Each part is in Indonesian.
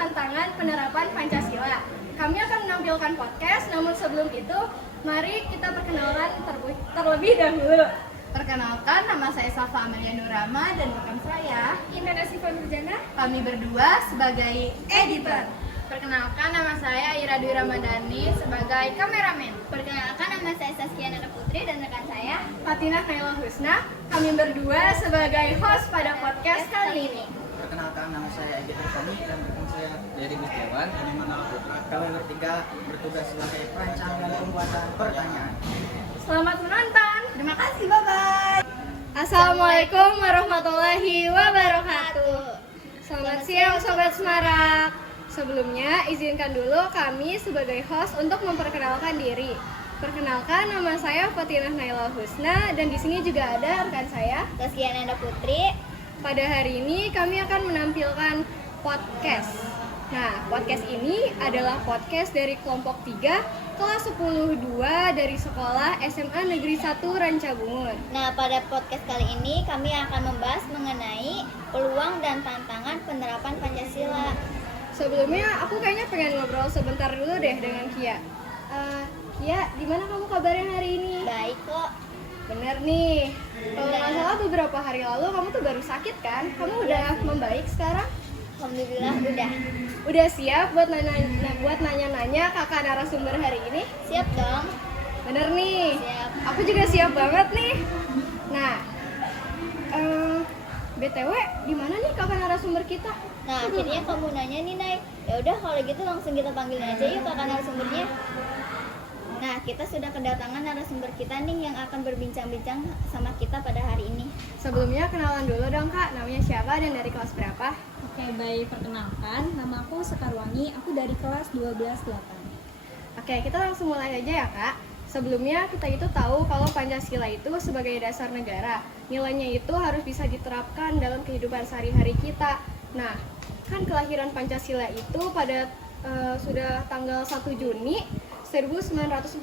tantangan penerapan Pancasila. Kami akan menampilkan podcast, namun sebelum itu, mari kita perkenalkan terlebih dahulu. Perkenalkan, nama saya Safa Amelia Nurama dan rekan saya Indah Nasifa Nurjana. Kami berdua sebagai editor. Perkenalkan, nama saya Ira Dwi Ramadhani sebagai kameramen. Perkenalkan, nama saya Saskia Nana Putri dan rekan saya Fatinah Naila Husna. Kami berdua sebagai host pada podcast kali ini. Perkenalkan, nama saya Egi Tersani dan rekan saya Dery Gustiawan. Kami bertiga bertugas sebagai perancang dan pembuatan pertanyaan. Selamat menonton. Terima kasih, bye-bye. Assalamualaikum warahmatullahi wabarakatuh. Selamat siang Sobat Semarak. Sebelumnya izinkan dulu kami sebagai host untuk memperkenalkan diri. Perkenalkan, nama saya Fatinah Naila Husna dan di sini juga ada rekan saya Saskia Nana Putri. Pada hari ini kami akan menampilkan podcast. Nah, podcast ini adalah podcast dari kelompok 3 kelas 10-2 dari sekolah SMA Negeri 1 Rancabungur. Nah, pada podcast kali ini kami akan membahas mengenai peluang dan tantangan penerapan Pancasila. Sebelumnya aku kayaknya pengen ngobrol sebentar dulu deh dengan Kia. Kia, gimana kamu kabarnya hari ini? Baik kok. Bener nih. Kalau nggak salah beberapa hari lalu kamu tuh baru sakit kan? Kamu udah membaik sekarang? Alhamdulillah udah. Udah siap buat nanya-nanya kakak narasumber hari ini? Siap dong. Bener nih. Siap. Aku juga siap banget nih. Nah, BTW, di mana nih kakak narasumber kita? Nah, akhirnya kamu nanya nih, Nay. Ya udah kalau gitu langsung kita panggilin aja yuk kakak narasumbernya. Nah, kita sudah kedatangan narasumber kita nih yang akan berbincang-bincang sama kita pada hari ini. Sebelumnya kenalan dulu dong kak, namanya siapa dan dari kelas berapa? Oke, baik, perkenalkan, nama aku Sekarwangi, aku dari kelas 12-8. Oke, kita langsung mulai aja ya kak. Sebelumnya kita itu tahu kalau Pancasila itu sebagai dasar negara. Nilainya itu harus bisa diterapkan dalam kehidupan sehari-hari kita. Nah, kan kelahiran Pancasila itu pada sudah tanggal 1 Juni 1945.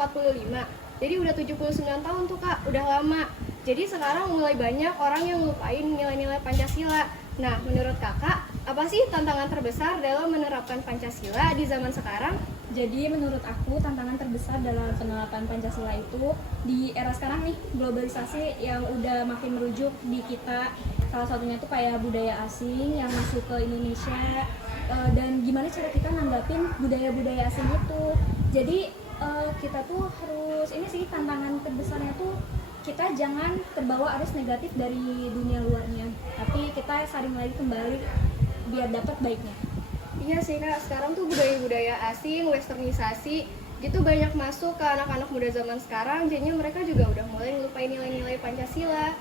Jadi udah 79 tahun tuh kak, udah lama. Jadi sekarang mulai banyak orang yang lupain nilai-nilai Pancasila. Nah, menurut kakak, apa sih tantangan terbesar dalam menerapkan Pancasila di zaman sekarang? Jadi menurut aku tantangan terbesar dalam penerapan Pancasila itu di era sekarang nih, globalisasi yang udah makin merujuk di kita. Salah satunya tuh kayak budaya asing yang masuk ke Indonesia, dan gimana cara kita nanggapin budaya-budaya asing itu. Jadi kita tuh harus, ini sih tantangan terbesarnya tuh, kita jangan terbawa arus negatif dari dunia luarnya, tapi kita saring lagi kembali biar dapat baiknya. Iya sih kak, sekarang tuh budaya-budaya asing, westernisasi gitu banyak masuk ke anak-anak muda zaman sekarang. Jadinya mereka juga udah mulai ngelupain nilai-nilai Pancasila.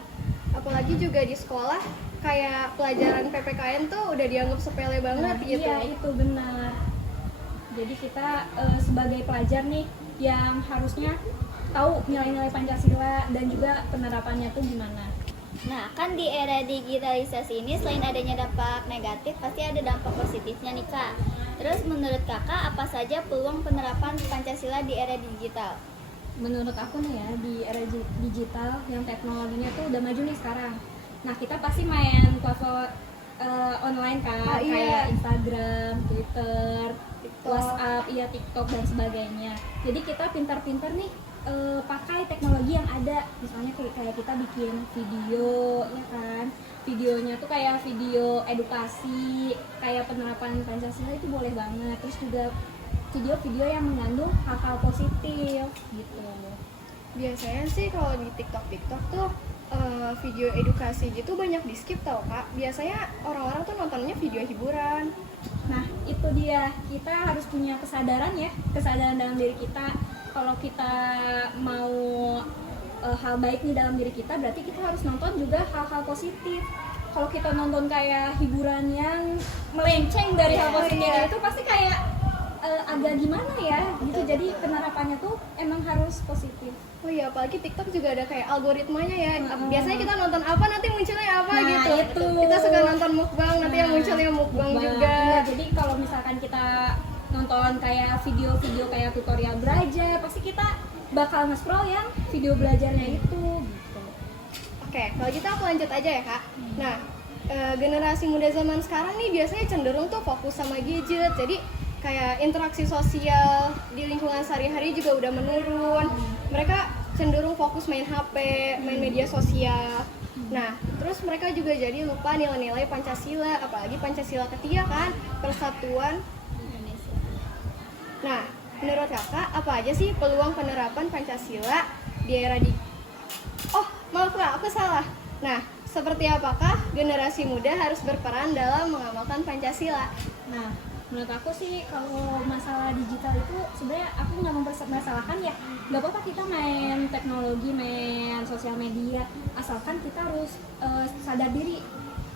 Apalagi juga di sekolah kayak pelajaran PPKN tuh udah dianggap sepele banget gitu. Iya, itu benar. Jadi kita sebagai pelajar nih yang harusnya tahu nilai-nilai Pancasila dan juga penerapannya tuh gimana. Nah, kan di era digitalisasi ini selain adanya dampak negatif, pasti ada dampak positifnya nih Kak. Terus menurut Kakak, apa saja peluang penerapan Pancasila di era digital? Menurut aku nih ya, di era digital yang teknologinya tuh udah maju nih sekarang. Nah, kita pasti main platform online kan, kayak Instagram, Twitter, WhatsApp, TikTok dan sebagainya. Jadi kita pintar-pintar nih pakai teknologi yang ada. Misalnya kayak kita bikin video, ya kan? Videonya tuh kayak video edukasi, kayak penerapan Pancasila itu boleh banget. Terus juga video-video yang mengandung hal-hal positif gitu. Biasanya sih kalau di TikTok tuh video edukasi gitu banyak di skip tau kak. Biasanya orang-orang tuh nontonnya video hiburan. Nah, itu dia, kita harus punya kesadaran ya, kesadaran dalam diri kita. Kalau kita mau hal baik nih dalam diri kita, berarti kita harus nonton juga hal-hal positif. Kalau kita nonton kayak hiburan yang melenceng dari hal positif itu pasti kayak agak gimana ya gitu. Jadi penerapannya tuh emang harus positif. Oh iya, apalagi TikTok juga ada kayak algoritmanya ya. Biasanya kita nonton apa nanti munculnya apa gitu. Itu. Kita suka nonton mukbang, nanti yang munculnya mukbang juga. Iya, jadi kalau misalkan kita nonton kayak video-video kayak tutorial belajar, pasti kita bakal nge-scroll yang video belajarnya itu gitu. Oke, kalau gitu aku lanjut aja ya kak. Nah, generasi muda zaman sekarang nih biasanya cenderung tuh fokus sama gadget. Jadi kayak interaksi sosial di lingkungan sehari-hari juga udah menurun. Mereka cenderung fokus main HP, main media sosial. Nah, terus mereka juga jadi lupa nilai-nilai Pancasila, apalagi Pancasila ketiga kan, persatuan Indonesia. Nah, menurut kakak apa aja sih peluang penerapan Pancasila di era Oh, maaf kak, aku salah. Nah, seperti apakah generasi muda harus berperan dalam mengamalkan Pancasila? Nah, menurut aku sih kalau masalah digital itu sebenarnya aku nggak mempermasalahkan ya. Nggak apa-apa kita main teknologi, main sosial media, asalkan kita harus sadar diri.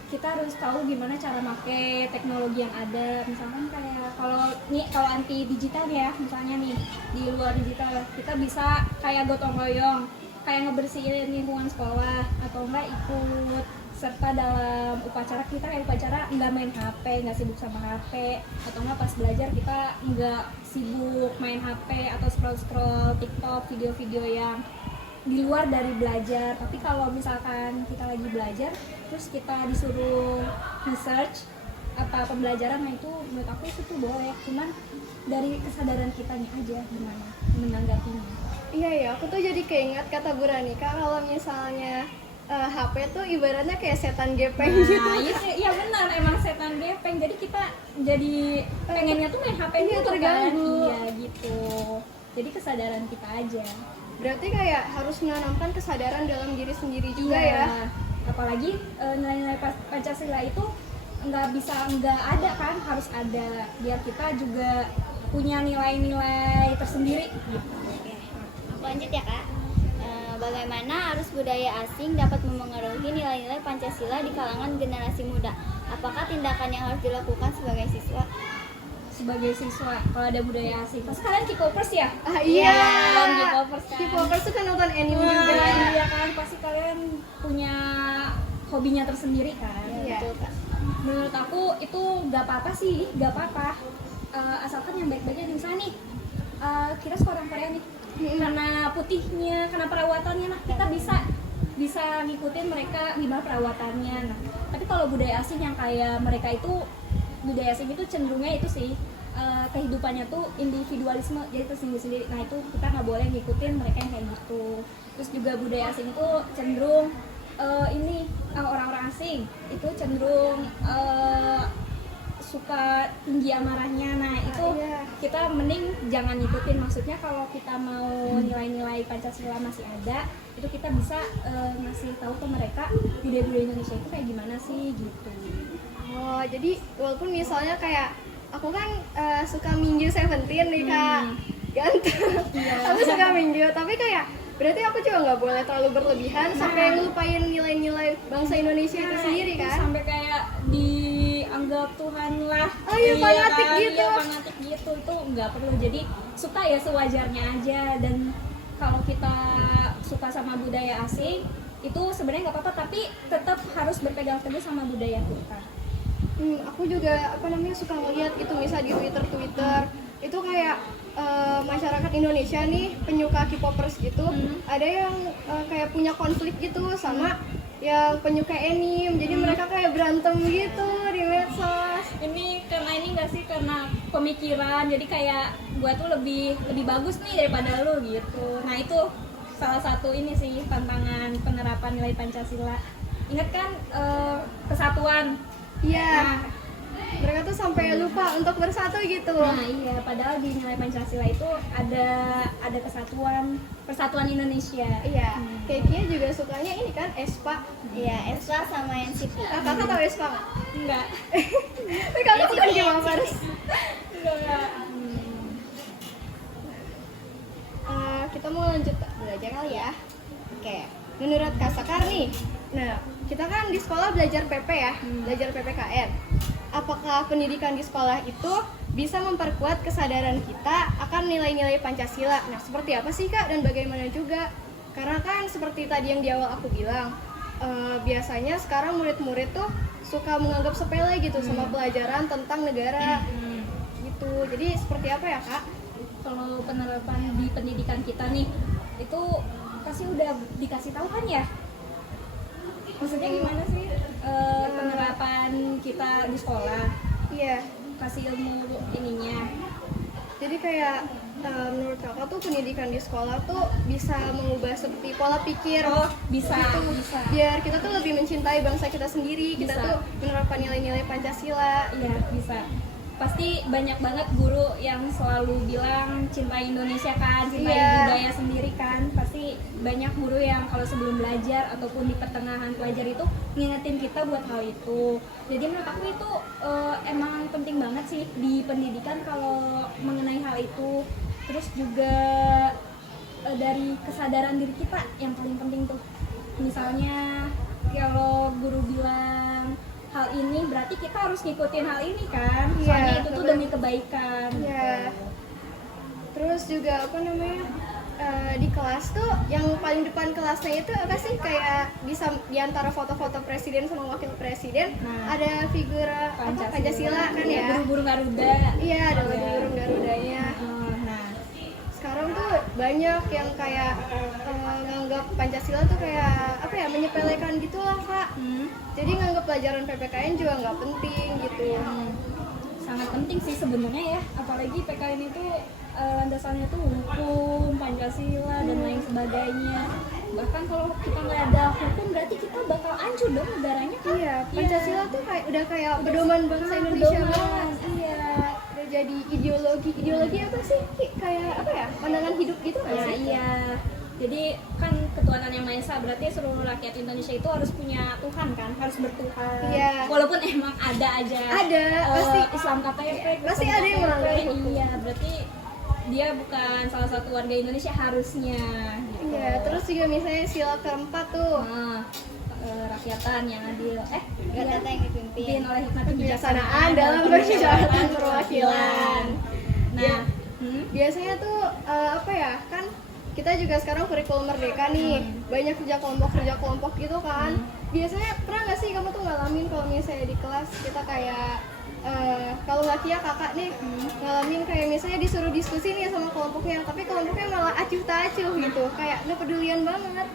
Kita harus tahu gimana cara pakai teknologi yang ada. Misalkan kayak kalau anti digital ya, misalnya nih di luar digital kita bisa kayak gotong royong, kayak ngebersihin lingkungan sekolah, atau enggak ikut serta dalam upacara kita, kayak upacara nggak main HP, nggak sibuk sama HP, atau enggak pas belajar kita nggak sibuk main HP atau scroll TikTok, video-video yang di luar dari belajar. Tapi kalau misalkan kita lagi belajar terus kita disuruh research apa pembelajaran, nah itu menurut aku itu boleh, cuman dari kesadaran kitanya aja gimana menanggapinya. Iya ya, aku tuh jadi keinget kata Bu Ranika kalau misalnya HP tuh ibaratnya kayak setan gepeng gitu. Nah, iya benar, emang setan gepeng. Jadi kita jadi pengennya tuh main HP Iya, gitu terganggu. kan. Iya gitu. Jadi kesadaran kita aja. Berarti kayak harus menanamkan kesadaran dalam diri sendiri juga Iya. ya. Apalagi nilai-nilai Pancasila itu nggak ada kan, harus ada biar kita juga punya nilai-nilai tersendiri. Oke, aku lanjut ya kak. Bagaimana arus budaya asing dapat memengaruhi nilai-nilai Pancasila di kalangan generasi muda? Apakah tindakan yang harus dilakukan sebagai siswa? Sebagai siswa, kalau ada budaya asing, pasti kalian K-popers ya? Iya. K-popers kan. K-popers tuh kan nonton anime Wah, juga. iya kan, pasti kalian punya hobinya tersendiri kan. Iya. Betul kak. Menurut aku itu nggak apa-apa sih, nggak apa-apa. Asalkan yang baik-baik aja. Misalnya nih, kita suka orang Korea nih, karena putihnya, karena perawatannya, nah kita bisa ngikutin mereka gimana perawatannya. Nah, tapi kalau budaya asing yang kayak mereka itu, budaya asing itu cenderungnya itu sih kehidupannya tuh individualisme, jadi tersendiri-sendiri. Nah itu kita nggak boleh ngikutin mereka yang kayak gitu. Terus juga budaya asing itu cenderung orang-orang asing itu cenderung suka tinggi amarahnya. Nah itu Iya. kita mending jangan ngikutin. Maksudnya kalau kita mau nilai-nilai Pancasila masih ada, itu kita bisa ngasih tahu ke mereka budaya-budaya Indonesia itu kayak gimana sih gitu. Oh, jadi walaupun misalnya kayak aku kan suka Mingyu Seventeen nih kak, ganteng. Aku suka Mingyu, tapi kayak berarti aku juga nggak boleh terlalu berlebihan sampai ngelupain nilai-nilai bangsa Indonesia itu sendiri Itu kan? sampai kayak dianggap Tuhan lah. Oh iya, fanatik kan? gitu. Iya, fanatik gitu, itu nggak perlu. Jadi suka ya sewajarnya aja. Dan kalau kita suka sama budaya asing itu sebenarnya nggak apa-apa, tapi tetap harus berpegang teguh sama budaya kita. Aku juga suka ngeliat gitu misal di Twitter itu kayak masyarakat Indonesia nih penyuka K-popers gitu, ada yang kayak punya konflik gitu sama yang penyuka anime, jadi mereka kayak berantem gitu di medsos. Ini karena ini nggak sih, karena pemikiran, jadi kayak gua tuh lebih bagus nih daripada lu gitu. Nah itu salah satu ini sih tantangan penerapan nilai Pancasila. Ingat kan kesatuan. Iya, Nah, mereka tuh sampai lupa untuk bersatu gitu. nah iya, padahal di nilai Pancasila itu ada persatuan Indonesia. Iya, kayaknya juga sukanya ini kan Espa. Iya, Espa sama NCT. Kakak tahu Espa nggak? Enggak. Tapi kakak bukan K-popers. Enggak. Kita mau lanjut belajar kali ya. Oke, menurut Kak Sekar nih, nah kita kan di sekolah belajar PP ya, belajar PPKN. Apakah pendidikan di sekolah itu bisa memperkuat kesadaran kita akan nilai-nilai Pancasila? Nah, seperti apa sih Kak dan bagaimana juga? Karena kan seperti tadi yang di awal aku bilang, biasanya sekarang murid-murid tuh suka menganggap sepele gitu sama pelajaran tentang negara gitu. Jadi seperti apa ya Kak? Kalau penerapan di pendidikan kita nih, itu pasti udah dikasih tahu kan ya? Maksudnya gimana sih? penerapan kita di sekolah, Iya. kasih ilmu ininya. Jadi kayak menurut kakak tuh pendidikan di sekolah tuh bisa mengubah seperti pola pikir. Oh, bisa, gitu. bisa. Biar kita tuh lebih mencintai bangsa kita sendiri. Kita Bisa. tuh menerapkan nilai-nilai Pancasila. Iya, bisa. Pasti banyak banget guru yang selalu bilang cintai Indonesia kan, cintai Iya. budaya sendiri kan. Pasti banyak guru yang kalau sebelum belajar ataupun di pertengahan pelajar itu ngingetin kita buat hal itu. Jadi menurut aku itu emang penting banget sih di pendidikan kalau mengenai hal itu. Terus juga dari kesadaran diri kita yang paling penting tuh. Misalnya kalau guru bilang hal ini berarti kita harus ngikutin hal ini kan. Iya, Soalnya itu tuh betul. demi kebaikan. Iya. Terus juga apa namanya? Di kelas tuh yang paling depan kelasnya itu apa sih, kayak bisa di antara foto-foto presiden sama wakil presiden Nah, ada figur Pancasila kan ya. Burung-burung Garuda. Iya, ada lagu burung Garudanya. Nah, Sekarang tuh banyak yang kayak nganggap Pancasila tuh kayak apa ya, menyepelekan gitu lah Kak. Jadi nganggap pelajaran PPKN juga nggak penting gitu. sangat penting sih sebenarnya ya, apalagi PKN itu landasannya tuh hukum, Pancasila dan lain sebagainya. Bahkan kalau kita nggak ada hukum berarti kita bakal hancur dong negaranya kan. Iya, Pancasila tuh kayak udah kayak pedoman bangsa Indonesia banget. Iya. Udah jadi ideologi apa sih? Kayak apa ya? Pandangan hidup gitu nggak Nah, sih? iya. Jadi kan ketuhanan yang Maha Esa, berarti seluruh rakyat Indonesia itu harus punya Tuhan kan, harus bertuhan. Iya. Walaupun emang ada aja. Ada, pasti. Islam KTP. Pasti Kristen ada yang KTP. melanggar hukum. Iya, berarti dia bukan salah satu warga Indonesia harusnya. Gitu. Iya, terus juga misalnya sila keempat tuh. Nah, rakyatan yang adil. Gak tata yang dipimpin. Dipimpin oleh hikmat dan Kebijaksanaan dalam persyaratan perwakilan. Nah, Biasanya tuh apa ya, kan kita juga sekarang kurikulum merdeka nih, banyak kerja kelompok gitu kan. Biasanya pernah nggak sih kamu tuh ngalamin kalau misalnya di kelas kita kayak kalau nggak Kia kakak nih ngalamin kayak misalnya disuruh diskusi nih sama kelompoknya, tapi kelompoknya malah acuh tak acuh gitu, kayak nggak pedulian banget.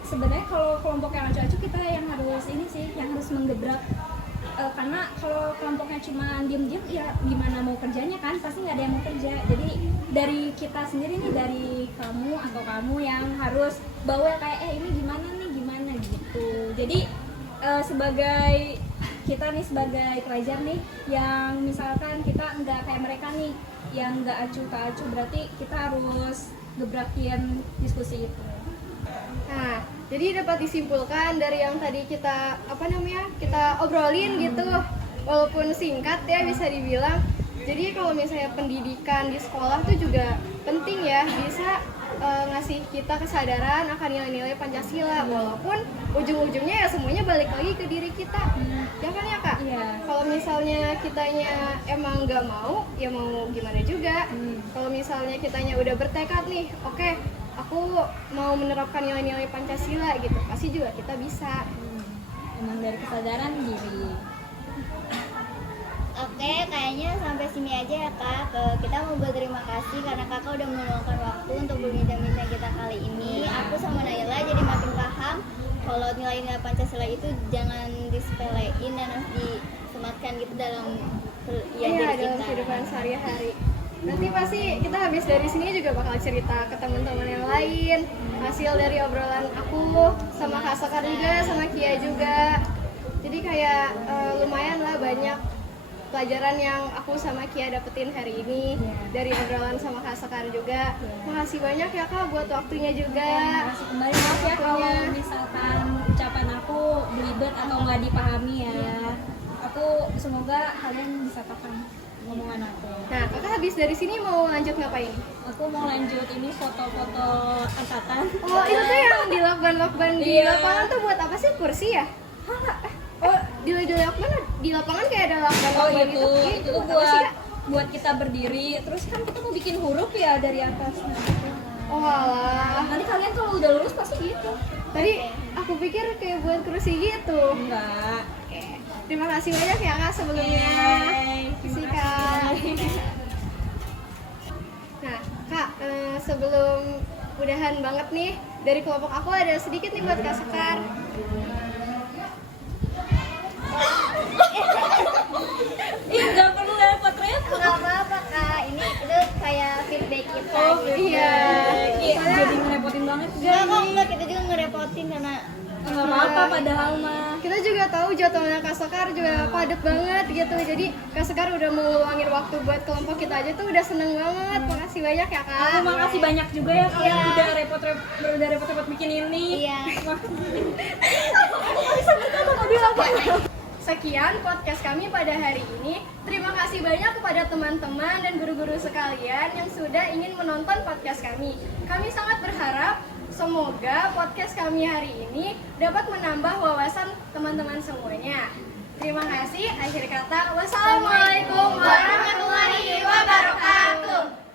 sebenarnya kalau kelompok yang acuh-acuh kita yang harus ini sih, yang harus menggebrak. Karena kalau kelompoknya cuma diem-diem, ya gimana mau kerjanya kan, pasti nggak ada yang mau kerja. Jadi dari kita sendiri nih, dari kamu atau kamu yang harus bawa kayak ini gimana gitu. Jadi sebagai kita nih, sebagai pelajar nih yang misalkan kita nggak kayak mereka nih yang nggak acuh tak acuh, berarti kita harus gebrakin diskusi itu. Nah, jadi dapat disimpulkan dari yang tadi kita kita obrolin gitu, walaupun singkat ya bisa dibilang. Jadi kalau misalnya pendidikan di sekolah tuh juga penting ya, bisa ngasih kita kesadaran akan nilai-nilai Pancasila, walaupun ujung-ujungnya ya semuanya balik lagi ke diri kita. Ya kan ya Kak? Iya. Kalau misalnya kitanya emang nggak mau, ya mau gimana juga. Kalau misalnya kitanya udah bertekad nih, oke, aku mau menerapkan nilai-nilai Pancasila gitu, pasti juga kita bisa. Emang dari kesadaran diri. Oke, kayaknya sampai sini aja ya Kak. Kita mau berterima kasih karena Kakak udah meluangkan waktu untuk berbincang-bincang kita kali ini. Aku sama Naila jadi makin paham kalau nilai-nilai Pancasila itu jangan disepelein dan harus disematkan gitu dalam Iya, diri dalam kita. kehidupan sehari-hari. Nanti pasti kita habis dari sini juga bakal cerita ke teman-teman yang lain, hasil dari obrolan aku sama Kak Sekar juga, sama Kia juga. Jadi kayak lumayan lah banyak pelajaran yang aku sama Kia dapetin hari ini dari obrolan sama Kak Sekar juga. Makasih banyak ya Kak buat waktunya juga. Masih kembali, maaf ya kalau misalkan ucapan aku belibet atau nggak dipahami ya. Aku semoga kalian bisa paham ngomongan aku. Nah, Kakak habis dari sini mau lanjut ngapain? Aku mau lanjut ini foto-foto angkatan. Oh, itu tuh yang di lakban-lakban di Iya. lapangan tuh buat apa sih? Kursi ya? Oh, di lapangan kayak ada lakban Oh gitu. itu tuh buat apa sih, Kak? buat kita berdiri. Terus kan kita mau bikin huruf ya dari atas. Nah, gitu. Oh alah. Nanti kalian kalau udah lulus pasti gitu. Tadi aku pikir kayak buat kursi gitu. Enggak. Oke. Terima kasih banyak ya Kak sebelumnya. Kasih Kak. Nah, Kak, sebelum udahan banget nih, dari kelompok aku ada sedikit nih buat Kak Sekar. Ih, nggak perlu repot-repot. Nggak apa-apa kak, ini itu kayak feedback kita gitu. Iya. Jadi ngerepotin banget Enggak, kita juga ngerepotin karena nggak apa-apa padahal mah. Kita juga tahu jadwalnya Kak Sekar juga padat banget gitu. Jadi Kak Sekar udah mau luangin waktu buat kelompok kita aja tuh udah seneng banget. Makasih banyak ya Kak. Aku makasih banyak juga ya kalian udah repot-repot bikin ini. iya. Sekian podcast kami pada hari ini. Terima kasih banyak kepada teman-teman dan guru-guru sekalian yang sudah ingin menonton podcast kami. Kami sangat berharap semoga podcast kami hari ini dapat menambah wawasan teman-teman semuanya. Terima kasih. Akhir kata, wassalamualaikum warahmatullahi wabarakatuh.